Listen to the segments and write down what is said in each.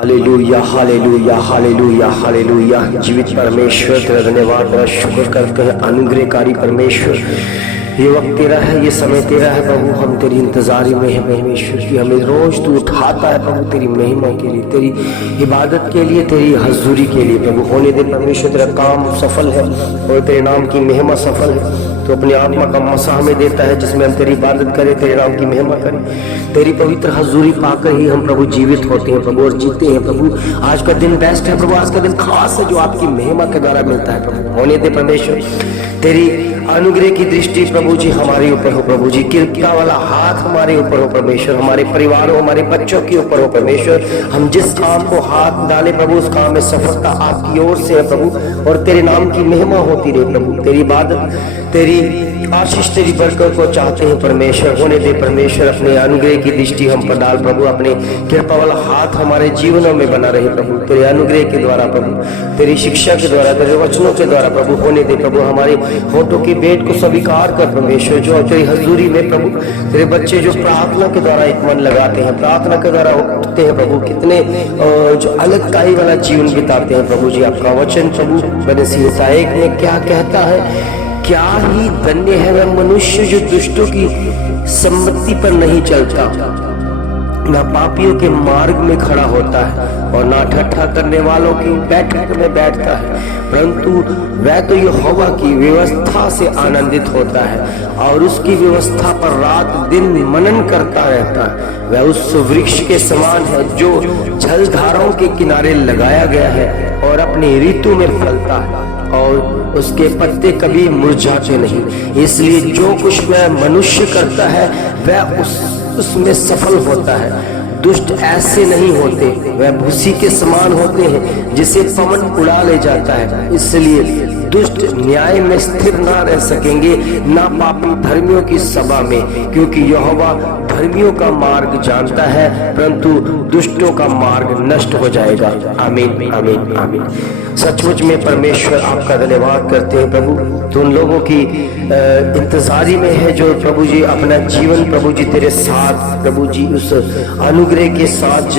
Hallelujah hallelujah hallelujah hallelujah. जीवित परमेश्वर तेरा धन्यवाद, तेरा शुक्र करते हैं। अनुग्रहकारी परमेश्वर, ये वक्त तेरा है, ये समय तेरा है प्रभु। हम तेरी इंतजारी में है परमेश्वर की। हमें रोज तू उठाता है प्रभु तेरी महिमा के लिए, तेरी इबादत के लिए, तेरी हजूरी के लिए प्रभु। होने दे परमेश्वर, तेरा काम सफल है और तेरे नाम की महिमा सफल है। तो अपनी आत्मा का मसा हमें देता है जिसमें हम तेरी इबादत करें, तेरे नाम की महिमा करें। तेरी पवित्र हजूरी पाकर ही हम प्रभु जीवित होते हैं प्रभु और जीते हैं प्रभु। आज का दिन बेस्ट है प्रभु, आज का दिन खास है जो आपकी महिमा के द्वारा मिलता है प्रभु। होने दे परमेश्वर, तेरी अनुग्रह की दृष्टि प्रभु जी हमारे ऊपर हो प्रभु जी। कृपा वाला हाथ हमारे ऊपर हो परमेश्वर, हमारे परिवारों, हमारे बच्चों के ऊपर हो परमेश्वर। हम जिस काम को हाथ डाले प्रभु उस काम में सफलता आपकी ओर से है प्रभु और तेरे नाम की महिमा होती रहे प्रभु। तेरी इबादत, तेरी आशीष, तेरी बरकत को चाहते हैं परमेश्वर। होने दे परमेश्वर, अपने अनुग्रह की दृष्टि हम पर डाल प्रभु। अपने कृपा वाला हाथ हमारे जीवनों में बना रहे प्रभु, तेरे अनुग्रह के द्वारा प्रभु, तेरी शिक्षा के द्वारा, तेरे वचनों के द्वारा प्रभु। होने दे प्रभु, हमारे होठों की भेंट को स्वीकार कर परमेश्वर। जो तेरी हजूरी में प्रभु तेरे बच्चे जो प्रार्थना के द्वारा एक मन लगाते हैं, प्रार्थना के द्वारा उठते हैं प्रभु, कितने जो अलगताई वाला जीवन बिताते हैं प्रभु जी। आपका वचन प्रभु बनसीहता एक में क्या कहता है, क्या ही धन्य है वह मनुष्य जो दुष्टों की सम्मति पर नहीं चलता, ना पापियों के मार्ग में खड़ा होता है और ना ठट्ठा करने वालों की बैठक में बैठता है, परंतु वह तो यहोवा की व्यवस्था से आनंदित होता है और उसकी व्यवस्था पर रात दिन मनन करता रहता है। वह उस वृक्ष के समान है जो जलधाराओं के किनारे लगाया गया है और अपनी ऋतु में फलता है और उसके पत्ते कभी मुरझाते नहीं। इसलिए जो कुछ वह मनुष्य करता है वह उसमें सफल होता है। दुष्ट ऐसे नहीं होते, वह भूसी के समान होते हैं जिसे पवन उड़ा ले जाता है। इसलिए दुष्ट न्याय में स्थिर ना रह सकेंगे, ना पापी धर्मियों की सभा में, क्योंकि यहोवा धर्मियों का मार्ग जानता है परंतु दुष्टों का मार्ग नष्ट हो जाएगा। आमीन आमीन आमीन। सचमुच में परमेश्वर आपका धन्यवाद करते हैं प्रभु। तो उन लोगों की इंतजारी में है जो प्रभु जी अपना जीवन प्रभु जी तेरे साथ प्रभु जी उस अनुग्रह के साथ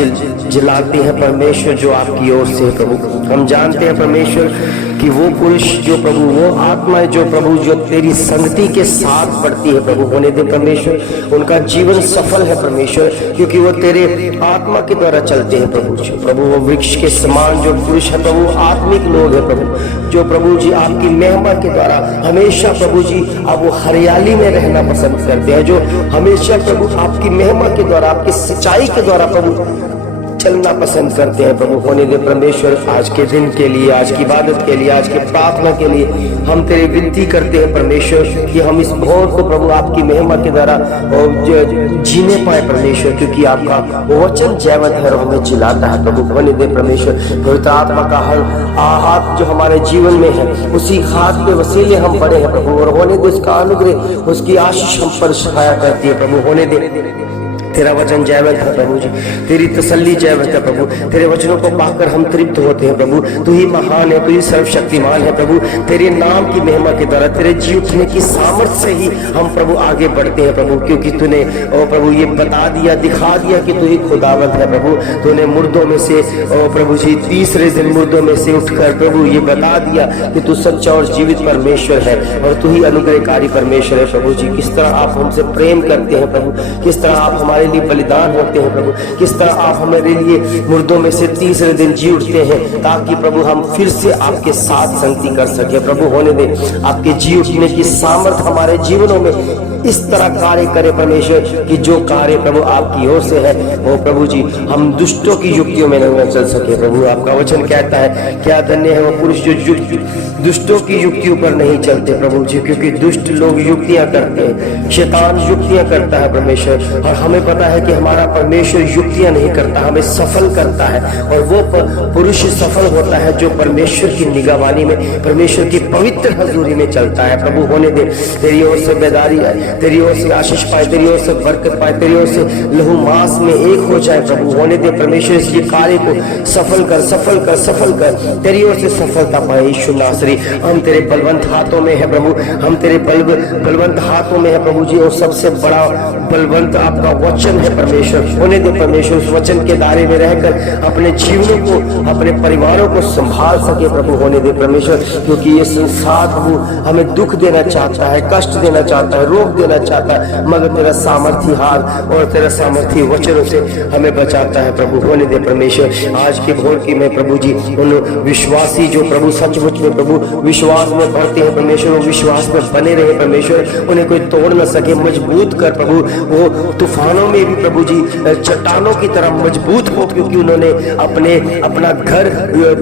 जिलाते हैं परमेश्वर जो आपकी ओर से है प्रभु। हम जानते हैं परमेश्वर कि वो पुरुष जो प्रभु, वो आत्मा जो प्रभु जो तेरी संगति के साथ बढ़ती है प्रभु। होने दे परमेश्वर, उनका जीवन सफल है परमेश्वर, क्योंकि वो तेरे आत्मा के द्वारा चलते हैं प्रभु जी। प्रभु वो वृक्ष के समान जो पुरुष है प्रभु, आत्मिक लोग है प्रभु, जो प्रभु जी आपकी महिमा के द्वारा हमेशा प्रभु जी आप वो हरियाली में रहना पसंद करते हैं, जो हमेशा प्रभु आपकी महिमा के द्वारा, आपकी सच्चाई के द्वारा प्रभु चलना पसंद करते हैं प्रभु। होने दे परमेश्वर, आज के दिन के लिए, आज की इबादत के लिए, आज के प्रार्थना के लिए हम तेरी विनती करते हैं परमेश्वर कि हम इस भोर को प्रभु आपकी महिमा के द्वारा जीने पाए परमेश्वर, क्योंकि आपका वचन जैवत है और हमें जिलाता है प्रभु। होने दे परमेश्वर, पवित्र आत्मा का हर हाथ जो हमारे जीवन में है उसी हाथ के वसीले हम बड़े हैं प्रभु, और होने दे उसका अनुग्रह, उसकी आशीष हम पर छाया करती है प्रभु। होने दे तेरा वचन जैवत है प्रभु जी, तेरी तसल्ली जैवत है प्रभु। तेरे वचनों को पाकर हम तृप्त होते हैं प्रभु। तू ही महान है, तू ही सर्वशक्तिमान है प्रभु। तेरे नाम की महिमा के द्वारा, तेरे जी उठने की सामर्थ्य से ही हम प्रभु आगे बढ़ते हैं प्रभु, क्योंकि तूने ओ प्रभु ये बता दिया, दिखा दिया कि तू ही खुदावंत है प्रभु। तूने मुर्दों में से ओ प्रभु जी तीसरे दिन मुर्दों में से उठकर प्रभु ये बता दिया कि तू सच्चा और जीवित परमेश्वर है और तू ही अनुग्रहकारी परमेश्वर है प्रभु जी। किस तरह आप हमसे प्रेम करते हैं प्रभु, किस तरह आप हमारे लिए बलिदान होते हैं प्रभु, किस तरह आप हमारे लिए मुर्दों में से तीसरे दिन जी उठते हैं ताकि प्रभु हम फिर से आपके साथ संगति कर सके प्रभु। होने दे आपके जी उठने की सामर्थ हमारे जीवनों में इस तरह कार्य करे परमेश्वर कि जो कार्य प्रभु आपकी ओर से है वो प्रभु जी हम दुष्टों की युक्तियों में नहीं चल सके प्रभु। आपका वचन कहता है, क्या धन्य है वो पुरुष जो दुष्टों की युक्तियों पर नहीं चलते प्रभु जी, क्योंकि दुष्ट लोग युक्तियां करते हैं, शैतान युक्तियां करता है परमेश्वर, और हमें पता है कि हमारा परमेश्वर युक्तियां नहीं करता, हमें सफल करता है। और वो पुरुष सफल होता है जो परमेश्वर की निगहबानी में, परमेश्वर की पवित्र हजूरी में चलता है प्रभु। होने दे तेरी ओर से बेदारी है, तेरी ओर से आशीष पाए, तेरी ओर से बरकत पाए, तेरी ओर से लहू मांस में एक हो जाए प्रभु। होने दे परमेश्वर इस ये कार्य को सफल कर, सफल कर, सफल कर, तेरी ओर से सफलता पाए यीशु नासरी। हम तेरे बलवंत हाथों में है प्रभु, हम तेरे बलवंत हाथों में है प्रभु जी। और सबसे बड़ा बलवंत आपका वचन है परमेश्वर। होने दे परमेश्वर उस वचन के दायरे में रहकर अपने जीवनों को, अपने परिवारों को संभाल सके प्रभु। होने दे परमेश्वर, क्योंकि ये संसार प्रभु हमें दुख देना चाहता है, कष्ट देना चाहता है, रोक देना चाहता है, मगर तेरा सामर्थी हाथ और तेरा सामर्थी वचनों से हमें बचाता है प्रभु। होने दे परमेश्वर आज के भोर की मैं प्रभु जी उन विश्वासी जो प्रभु सचमुच में प्रभु विश्वास में बढ़ते हैं परमेश्वर, विश्वास में बने रहे परमेश्वर, उन्हें कोई तोड़ न सके, मजबूत कर प्रभु। वो तूफानों में भी प्रभु जी चट्टानों की तरह मजबूत हो, क्योंकि उन्होंने अपना घर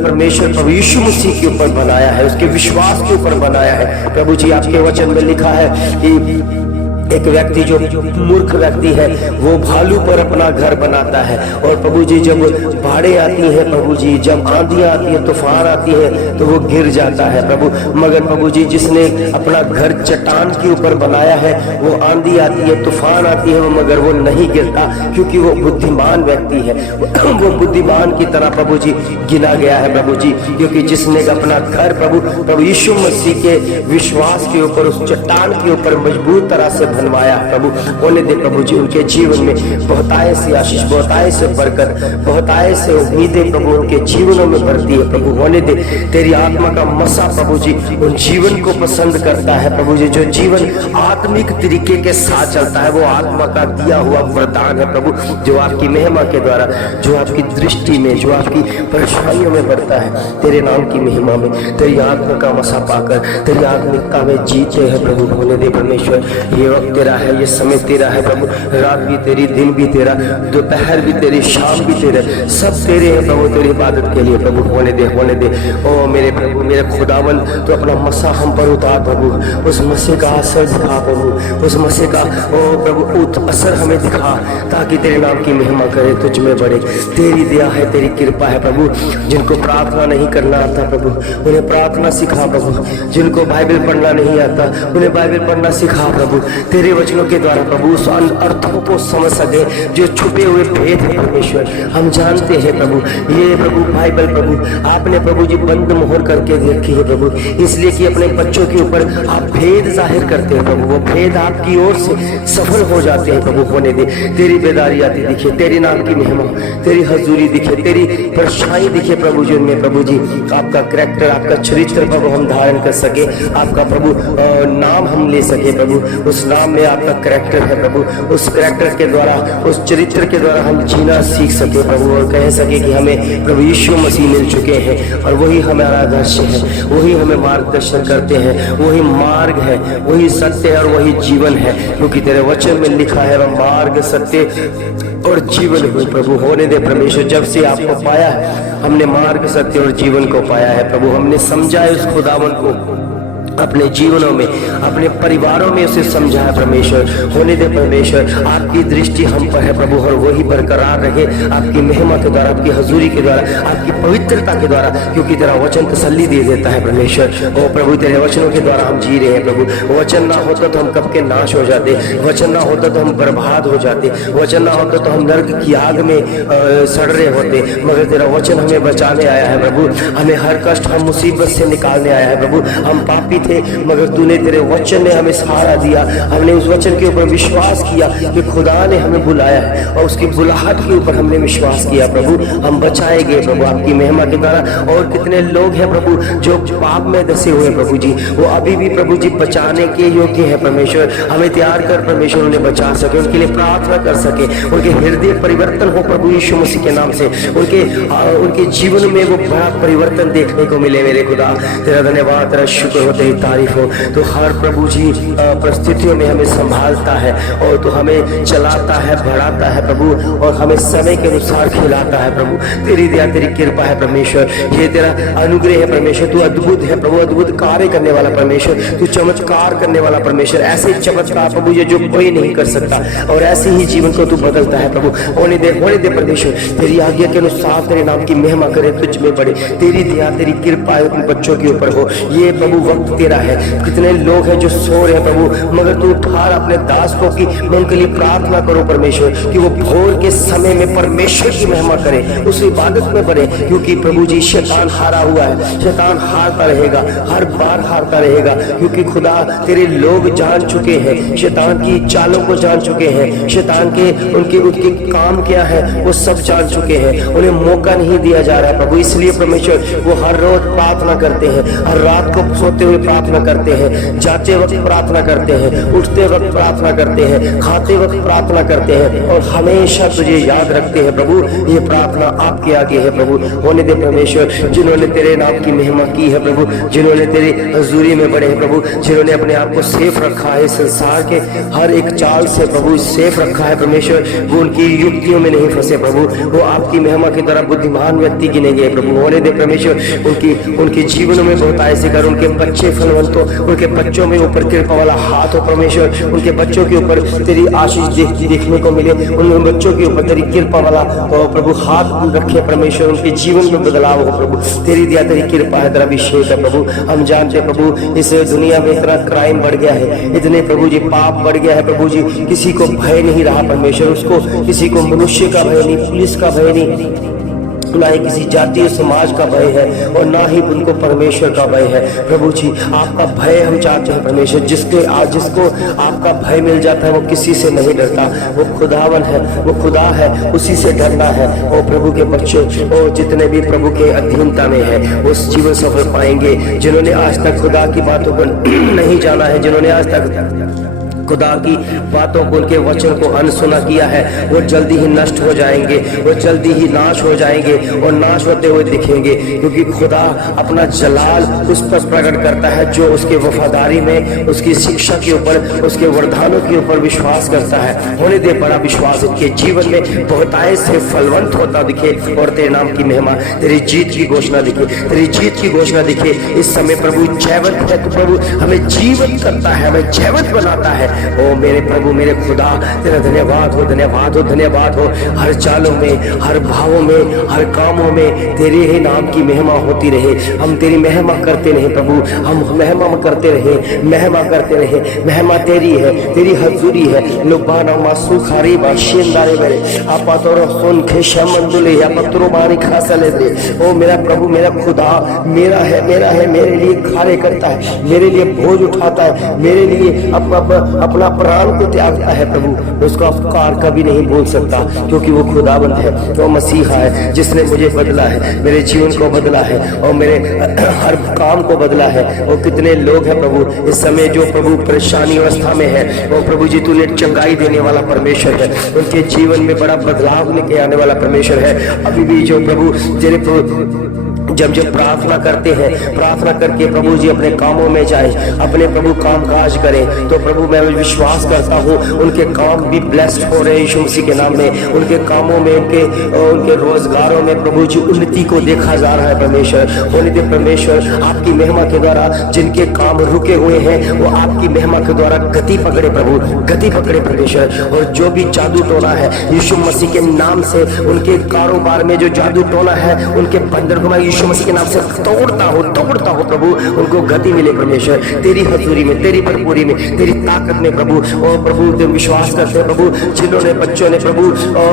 परमेश्वर प्रभु यीशु मसीह के ऊपर बनाया है, उसके विश्वास के ऊपर बनाया है प्रभु जी। आपके वचन में लिखा है कि एक व्यक्ति जो मूर्ख व्यक्ति है वो भालू पर अपना घर बनाता है, और प्रभु जी जब बाढ़ें आती हैं प्रभु जी, जब आंधियां आती है, तूफान आती है, तो वो गिर जाता है प्रभु। मगर प्रभु जी जिसने अपना घर चट्टान के ऊपर बनाया है, वो आंधी आती है, तूफान आती है, मगर वो नहीं गिरता, क्योंकि वो बुद्धिमान व्यक्ति है। वो बुद्धिमान की तरह प्रभु जी गिना गया है प्रभु जी, क्योंकि जिसने अपना घर प्रभु यीशु मसीह के विश्वास के ऊपर, उस चट्टान के ऊपर मजबूत तरह से बनवाया प्रभु। होने दे प्रभु जी उनके जीवन में बहुतायत से आशीष, बहुतायत से बरकत, बहुतायत से उम्मीदें प्रभु उनके जीवनों में बढ़ती है प्रभु। होने दे तेरी आत्मा का मसा प्रभु जी उन जीवन को पसंद करता है प्रभु जी। जो जीवन आत्मिक तरीके के साथ चलता है वो आत्मा का दिया हुआ वरदान है प्रभु, जो आपकी महिमा के द्वारा, जो आपकी दृष्टि में, जो आपकी परेशानियों में बढ़ता है, तेरे नाम की महिमा में तेरी आत्मा का मसा पाकर तेरी आत्मिकता में जीते हैं प्रभु। होने दे परमेश्वर ये वक्त तेरा है, ये समय तेरा है प्रभु, रात भी तेरी, दिन भी तेरा, दोपहर भी तेरी, शाम भी तेरे, सब तेरे हैं प्रभु, तेरी इबादत के लिए प्रभु। होने दे, होने दे ओ मेरे प्रभु, मेरे खुदावन, तो अपना मसा हम पर उतार प्रभु, उस मसे का असर दिखा प्रभु, उस मसे का ओ प्रभु असर हमें दिखा, ताकि तेरे नाम की महिमा करे, तुझ में बढ़े। तेरी दया है, तेरी कृपा है प्रभु। जिनको प्रार्थना नहीं करना आता प्रभु, उन्हें प्रार्थना सिखा प्रभु। जिनको बाइबल पढ़ना नहीं आता, उन्हें बाइबल पढ़ना सिखा प्रभु। तेरे वचनों के द्वारा प्रभु उस अर्थों को समझ सके जो छुपे हुए भेद है परमेश्वर, हम जानते हैं प्रभु। ये प्रभु बाइबल प्रभु आपने प्रभु जी बंद मोहर करके रखी है प्रभु, इसलिए कि अपने बच्चों के ऊपर आप भेद जाहिर करते हैं प्रभु। वो भेद आपकी ओर से सफल हो जाते हैं प्रभु। होने दे तेरी बेदारी आती दिखे, तेरी नाम की महिमा, तेरी हजूरी दिखे, तेरी परछाई दिखे प्रभु जी उनमें प्रभु जी। आपका करैक्टर, आपका चरित्र प्रभु हम धारण कर सके, आपका प्रभु नाम हम ले सके प्रभु। उस नाम में आपका करैक्टर है प्रभु, उस करैक्टर के द्वारा, उस चरित्र के द्वारा हम जीना सीख सके प्रभु, और कह सके कि हमें प्रभु यीशु मसीह मिल चुके हैं, और वही हमारा आदर्श है, वही हमें मार्गदर्शन करते हैं, वही मार्ग है, वही सत्य है और वही जीवन है, क्योंकि तेरे वचन में लिखा है वह मार्ग, सत्य और जीवन हो प्रभु। होने दे परमेश्वर, जब से आपको पाया है हमने मार्ग, सत्य और जीवन को पाया है प्रभु। हमने समझा है उस खुदावन को अपने जीवनों में, अपने परिवारों में उसे समझा है परमेश्वर। होने दे परमेश्वर, आपकी दृष्टि हम पर है प्रभु, और वही बरकरार रहे आपकी महिमा के द्वारा, आपकी हजूरी के द्वारा, आपकी पवित्रता के द्वारा, क्योंकि तेरा वचन तसल्ली दे देता है परमेश्वर। ओ प्रभु तेरे वचनों के द्वारा हम जी रहे हैं प्रभु। वचन ना होता तो हम कब के नाश हो जाते, वचन ना होता तो हम बर्बाद हो जाते, वचन ना होता तो हम नर्क की आग में सड़ रहे होते, मगर तेरा वचन हमें बचाने आया है प्रभु। हमें हर कष्ट, हम मुसीबत से निकालने आया है प्रभु। हम पापी थे, मगर तूने, तेरे वचन ने हमें सहारा दिया। हमने उस वचन के ऊपर विश्वास किया कि खुदा ने हमें बुलाया है, और उसकी बुलाहट के ऊपर हमने विश्वास किया प्रभु। हम बचाए गए प्रभु आपकी महिमा के द्वारा। और कितने लोग हैं प्रभु जो पाप में धसे हुए प्रभु जी, वो अभी भी प्रभु जी बचाने के योग्य है परमेश्वर। हमें तैयार कर परमेश्वर, उन्हें बचा सके, उनके लिए प्रार्थना कर सके, उनके हृदय परिवर्तन हो प्रभु यीशु मसीह के नाम से, उनके जीवन में वो बड़ा परिवर्तन देखने को मिले। मेरे खुदा तेरा धन्यवाद, तेरा शुक्र हो, तेरी तारीफ हो। तो हर प्रभु जी परिस्थितियों में हमें संभालता है, और तो हमें चलाता है, बढ़ाता है प्रभु, और हमें समय के अनुसार खिलाता है प्रभु। तेरी दया, तेरी कृपा है परमेश्वर, ये तेरा अनुग्रह है परमेश्वर। तू अद्भुत है प्रभु, अद्भुत कार्य करने वाला परमेश्वर, तू चमत्कार करने वाला परमेश्वर। ऐसे चमत्कार प्रभु ये जो कोई नहीं कर सकता, और ऐसे ही जीवन को तू बदलता है प्रभु। होने दे परमेश्वर, तेरी आज्ञा के अनुसार तेरे नाम की महिमा करे, तुझ में बढ़े। तेरी दया, तेरी कृपा उन बच्चों के ऊपर हो। ये प्रभु वक्त तेरा है। कितने लोग हैं जो सो रहे हैं प्रभु, मगर तू उठा अपने दास को कि मैं उनके लिए प्रार्थना करूं परमेश्वर, कि वो भोर के समय में परमेश्वर की महिमा करें, उस इबादत में बढ़े, क्योंकि प्रभु जी शैतान हारा हुआ है, शैतान हारता रहेगा, हर बार हारता रहेगा, क्योंकि खुदा तेरे लोग जान चुके हैं, शैतान की चालों को जान चुके हैं, शैतान के उनके उनके काम क्या है वो सब जान चुके हैं, उन्हें मौका नहीं दिया जा रहा है प्रभु। इसलिए परमेश्वर वो हर रोज प्रार्थना करते हैं, हर रात को सोते हुए प्रार्थना करते हैं, जाते वक्त प्रार्थना करते हैं, उठते वक्त प्रार्थना करते हैं, खाते वक्त प्रार्थना करते हैं, और हमेशा तुझे याद रखते हैं प्रभु। ये प्रार्थना आपके आगे है प्रभु, होने दे परमेश्वर। जिन्होंने तेरे नाम की महिमा की है प्रभु, जिन्होंने तेरी हजूरी में बढ़े हैं प्रभु, जिन्होंने अपने आप को सेफ रखा है, संसार के हर एक चाल से प्रभु सेफ रखा है परमेश्वर, वो उनकी युक्तियों में नहीं फंसे प्रभु, वो आपकी महिमा की तरह बुद्धिमान व्यक्ति गिने गए प्रभु। होने दे परमेश्वर, उनके जीवनों में बहुत ऐसे कर, उनके बच्चे फलवंत हो, उनके बच्चों में ऊपर कृपा वाला हाथ हो परमेश्वर, उनके बच्चों के ऊपर तेरी आशीष देखने को मिले, उन बच्चों के ऊपर तेरी कृपा वाला प्रभु हाथ रखे परमेश्वर, उनके जीवन में बदलाव हो प्रभु। तेरी दिया तेरी कृपा है, तेरा अभिषेक है प्रभु। हम जानते प्रभु इस दुनिया में इतना क्राइम बढ़ गया है, इतने प्रभु जी पाप बढ़ गया है प्रभु जी, किसी को भय नहीं रहा परमेश्वर, उसको किसी को मनुष्य का भय नहीं, पुलिस का भय नहीं, ना ही किसी जातीय समाज का भय है, और ना ही उनको परमेश्वर का भय है प्रभु जी। आपका भय हम चाहते हैं परमेश्वर, जिसको आपका भय मिल जाता है वो किसी से नहीं डरता, वो खुदावन है, वो खुदा है, उसी से डरना है। और प्रभु के बच्चे और जितने भी प्रभु के अधीनता में है वो जीवन सफल पाएंगे। जिन्होंने आज तक खुदा की बातों को नहीं जाना है, जिन्होंने आज तक खुदा की बातों को, उनके वचन को अनसुना किया है, वो जल्दी ही नष्ट हो जाएंगे, वो जल्दी ही नाश हो जाएंगे और नाश होते हुए दिखेंगे, क्योंकि खुदा अपना जलाल उस पर प्रकट करता है जो उसके वफादारी में, उसकी शिक्षा के ऊपर, उसके वरदानों के ऊपर विश्वास करता है। होने दे बड़ा विश्वास इनके जीवन में बहुतायत से फलवंत होता दिखे, और तेरे नाम की महिमा, तेरी जीत की घोषणा दिखे, तेरी जीत की घोषणा दिखे। इस समय प्रभु जयवंत है, तो प्रभु हमें जीवित करता है, हमें जयवंत बनाता है। ओ मेरे प्रभु, मेरे खुदा, तेरा धन्यवाद हो, धन्यवाद हो, धन्यवाद हो। हर चालों में, हर भावों में, हर कामों में तेरे ही नाम की महिमा होती रहे। हम तेरी महिमा करते रहे प्रभु, हम महिमा करते रहे, महिमा करते रहे। महिमा तेरी है, तेरी हजूरी है। लुबाना मासू खारी बाशिंदारे मेरे आपा तोरो सुन के शमंदुले या पत्रो मारी खासले दे। ओ मेरा प्रभु, मेरा खुदा मेरा है, मेरा है, मेरे लिए कार्य करता है, मेरे लिए बोझ उठाता है, मेरे लिए अपना प्राण को त्यागता है प्रभु। उसका अफकार कभी नहीं बोल सकता, क्योंकि वो खुदाबंद है, वो मसीहा है, जिसने मुझे बदला है, मेरे जीवन को बदला है और मेरे हर काम को बदला है। और कितने लोग हैं प्रभु इस समय जो प्रभु परेशानी अवस्था में है, वो प्रभु जी तूने चंगाई देने वाला परमेश्वर है, उनके जीवन में बड़ा बदलाव लेके आने वाला परमेश्वर है। अभी भी जो प्रभु तेरे जब प्रार्थना करते हैं, प्रार्थना करके प्रभु जी अपने कामों में जाए, अपने प्रभु काम काज करें, तो प्रभु मैं विश्वास करता हूँ उनके काम भी ब्लेस्ड हो रहे हैं यीशु मसीह के नाम में। उनके कामों में, उनके रोजगारों में प्रभु जी उन्नति को देखा जा रहा है परमेश्वर। होने दे परमेश्वर, आपकी महिमा के द्वारा जिनके काम रुके हुए हैं वो आपकी महिमा के द्वारा गति पकड़े प्रभु, गति पकड़े परमेश्वर। और जो भी जादू टोना है यीशु मसीह के नाम से, उनके कारोबार में जो जादू टोना है, उनके बंधन को मैं यीशु मसीह के नाम से तोड़ता हूँ प्रभु। उनको गति मिले परमेश्वर, तेरी हजूरी में, तेरी भरपूरी में, तेरी ताकत में प्रभु। और प्रभु तुम विश्वास करते हैं प्रभु, जिन्होंने बच्चों ने प्रभु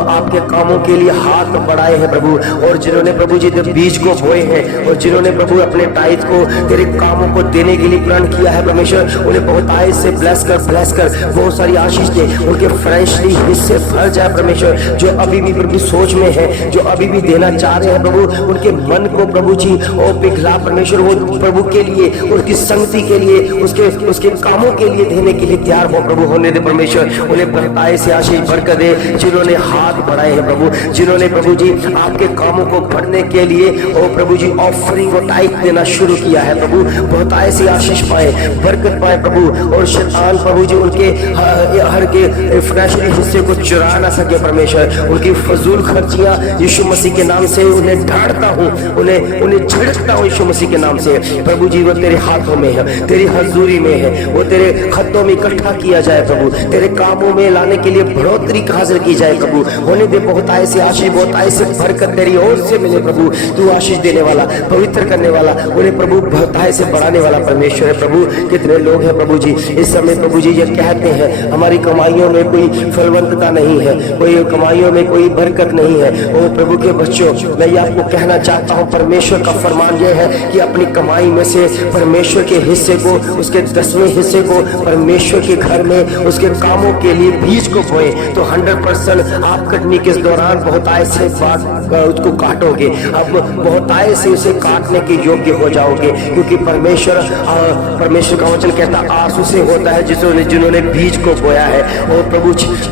आपके कामों के लिए हाथ बढ़ाए हैं प्रभु, और जिन्होंने प्रभु जी बीज को बोए हैं, और जिन्होंने प्रभु अपने टाइट को तेरे कामों को देने के लिए प्रण किया है परमेश्वर, उन्हें बहुत आय से ब्लेस कर बहुत सारी आशीष दे, उनके फाइनेंशियली हिस्से भर जाए परमेश्वर। जो अभी भी प्रभु सोच में है, जो अभी भी देना चाह रहे हैं प्रभु, उनके मन को प्रभु जी और पिघला परमेश्वर, वो प्रभु के लिए, उसकी संगति के लिए, उसके कामों के लिए देने के लिए तैयार हो प्रभु। होने दे परमेश्वर, उन्हें बरताए से आशीष बरकत दे, जिन्होंने हाथ बढ़ाए हैं प्रभु, जिन्होंने प्रभु जी आपके कामों को बढ़ने के लिए और प्रभु जी ऑफरिंग और टाइप देना शुरू किया है प्रभु। बहुताय से आशीष पाए, बरकत पाए प्रभु, और शैतान प्रभु जी उनके हर के फाइनेंशियल हिस्से को चुरा ना सके परमेश्वर। उनकी फजूल खर्चियां यीशु मसीह के नाम से उन्हें ढांढता हूँ, उन्हें उन्हें झिड़कता हूँ यीशु मसीह के नाम से। प्रभु जी वो तेरे हाथों में है, तेरी हजूरी में है, वो तेरे खतों में इकट्ठा किया जाए प्रभु, तेरे कामों में लाने के लिए बढ़ोतरी हासिल की जाए प्रभु। होने दे बहुत आय से आशीष, बहुत आय से बरकत तेरी ओर से मिले प्रभु। तू आशीष देने वाला, पवित्र करने वाला, उन्हें प्रभु बहुत आय से बढ़ाने वाला परमेश्वर है प्रभु। कितने लोग हैं प्रभु जी इस समय प्रभु जी ये कहते हैं हमारी कमाइयों में कोई फलवंतता नहीं है, कोई कमाइयों में कोई बरकत नहीं है। ओ प्रभु के बच्चों, मैं ये आपको कहना चाहता हूँ, परमेश्वर का फरमान यह है कि अपनी कमाई में से परमेश्वर के हिस्से को, उसके 10वें हिस्से को परमेश्वर के घर में उसके कामों के लिए बीज को बोए तो 100% आप कटनी के दौरान बहुत आय से उसको काटोगे, अब बहुत आय से उसे काटने के योग्य हो जाओगे। क्योंकि परमेश्वर का वचन कहता आंसू से होता है जिन्होंने बीज को बोया है। और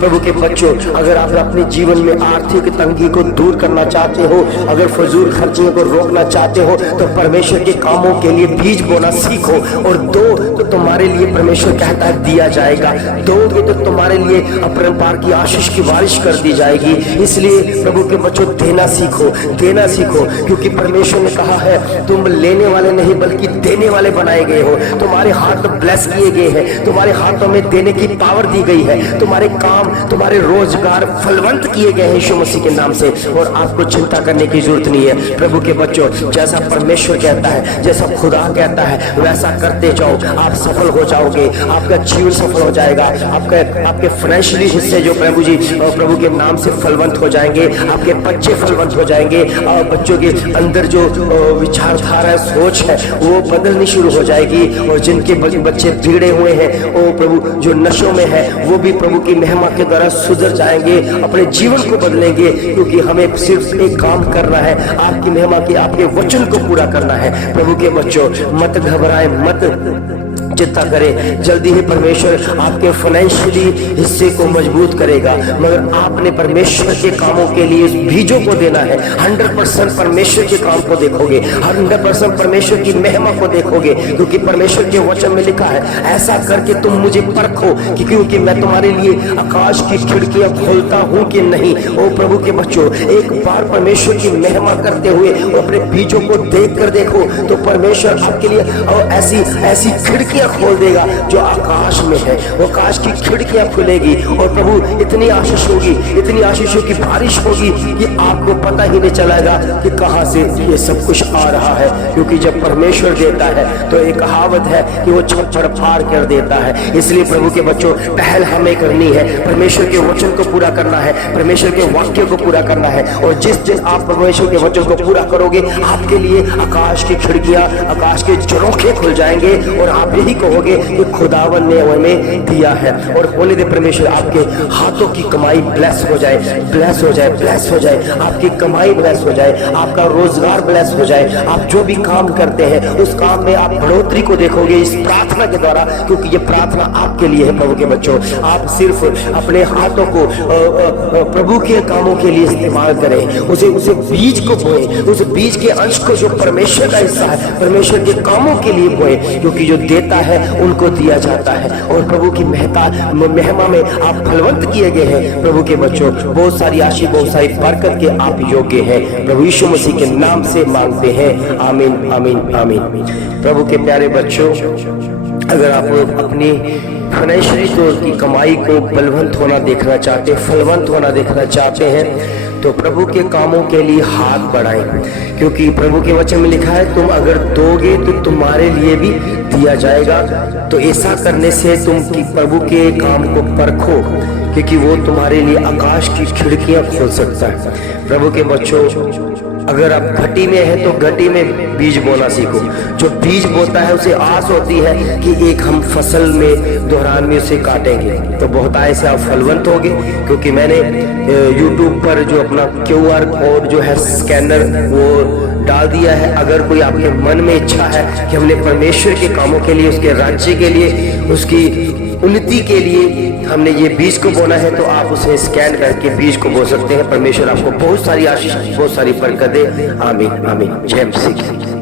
प्रभु के बच्चों, अगर आप अपने जीवन में आर्थिक तंगी को दूर करना चाहते हो, अगर फजूल खर्चियों को रोकना चाहते हो, तो परमेश्वर के कामों के लिए बीज बोना सीखो। और दो तो तुम्हारे लिए परमेश्वर कहता है दिया जाएगा, दोगे तो तुम्हारे लिए अपरंपार की आशीष की बारिश कर दी जाएगी। इसलिए प्रभु के बच्चों देना सीखो, देना सीखो, क्योंकि परमेश्वर ने कहा है तुम लेने वाले नहीं बल्कि देने वाले बनाए गए हो। तुम्हारे हाथ ब्लेस किए गए हैं, तुम्हारे हाथों में देने की पावर दी गई है, तुम्हारे काम, तुम्हारे रोजगार फलवंत किए गए हैं यीशु मसीह के नाम से। और आपको चिंता करने की जरूरत नहीं है प्रभु के बच्चों। जैसा परमेश्वर कहता है, जैसा खुदा कहता है, वैसा करते जाओ, आप सफल हो जाओगे, आपका जीवन सफल हो जाएगा, आपके फाइनेंशियली हिस्से जो प्रभु जी प्रभु के नाम से फलवंत हो जाएंगे, आपके बच्चे फलवंत हो जाएंगे, और बच्चों के अंदर जो विचारधारा सोच है वो बदलनी शुरू हो जाएगी। और जिनके बच्चे बिगड़े हुए हैं, वो प्रभु जो नशों में है, वो भी प्रभु की महिमा के द्वारा सुधर जाएंगे, अपने जीवन को बदलेंगे। क्योंकि हमें सिर्फ एक काम करना है, आपकी महिमा की, आपके वचन को पूरा करना है। प्रभु के बच्चों मत घबराएं, मत चिंता करें, जल्दी ही परमेश्वर आपके फाइनेंशियली हिस्से को मजबूत करेगा। मगर आपने परमेश्वर के कामों के लिए बीजों को देना है। 100% परमेश्वर के काम को देखोगे, 100% परमेश्वर की महिमा को देखोगे। क्योंकि परमेश्वर के वचन में लिखा है ऐसा करके तुम मुझे परखो क्योंकि मैं तुम्हारे लिए आकाश की खिड़कियां खोलता हूं कि नहीं। ओ प्रभु के बच्चों, एक बार परमेश्वर की महिमा करते हुए अपने बीजों को देख कर देखो तो परमेश्वर आपके लिए ऐसी ऐसी खिड़कियां खोल देगा जो आकाश में है। वो आकाश की खिड़कियां खुलेगी और प्रभु इतनी आशीष होगी, इतनी आशीषों की बारिश होगी कि आपको पता ही नहीं चलेगा कि कहां से ये सब कुछ आ रहा है। क्योंकि जब परमेश्वर देता है तो एक कहावत है कि वो छप्पर फाड़ कर देता है। इसलिए प्रभु के बच्चों, पहल हमें करनी है, परमेश्वर के वचन को पूरा करना है, परमेश्वर के वाक्य को पूरा करना है। और जिस दिन आप परमेश्वर के वचन को पूरा करोगे, आपके लिए आकाश की खिड़कियां, आकाश के झरोखे खुल जाएंगे और आप यही कहोगे कि खुदावन ने हमें दिया है। और होने दे परमेश्वर आपके हाथों की कमाई ब्लेस हो जाए, ब्लेस हो जाए, ब्लेस हो जाए, आपकी कमाई ब्लेस हो जाए, आपका रोजगार ब्लेस हो जाए। आप जो भी काम करते हैं उस काम में आप बढ़ोतरी को देखोगे इस प्रार्थना के द्वारा। क्योंकि ये प्रार्थना आपके लिए है प्रभु के बच्चों। आप सिर्फ अपने हाथों को प्रभु के कामों के लिए इस्तेमाल करें, उसे बीज को बोए, उस बीज के अंश को जो परमेश्वर का हिस्सा है परमेश्वर के कामों के लिए बोए। क्योंकि जो देता है उनको दिया जाता है। और प्रभु की महिमा में आप फलवंत किए गए हैं प्रभु के बच्चों। बहुत सारी आशीष, बहुत सारी बरकत के आप योग्य हैं। प्रभु यीशु मसीह के नाम से मांगते हैं, आमीन, आमीन, आमीन। प्रभु के प्यारे बच्चों, अगर आप अपनी फाइनेंशियली तौर की कमाई को बलवंत होना देखना चाहते, फलवंत होना देखना चाहते हैं, तो प्रभु के कामों के लिए हाथ बढ़ाएं। क्योंकि प्रभु के वचन में लिखा है तुम अगर दोगे तो तुम्हारे लिए भी दिया जाएगा। तो ऐसा करने से तुम प्रभु के काम को परखो, क्योंकि वो तुम्हारे लिए आकाश की खिड़कियां खोल सकता है। प्रभु के बच्चों, अगर आप घटी में है तो घटी में बीज बोना सीखो। जो बीज बोता है उसे आस होती है कि एक हम फसल में दौरान में उसे काटेंगे, तो बहुत आय से आप फलवंत होगे। क्योंकि मैंने YouTube पर जो अपना QR कोड जो है स्कैनर वो डाल दिया है। अगर कोई आपके मन में इच्छा है कि हमने परमेश्वर के कामों के लिए, उसके राज्य के लिए, उसकी उन्नति के लिए हमने ये बीज को बोना है, तो आप उसे स्कैन करके बीज को बो सकते हैं। परमेश्वर आपको बहुत सारी आशीष, बहुत सारी बरकत दे। आमीन, आमीन। जय मसीह।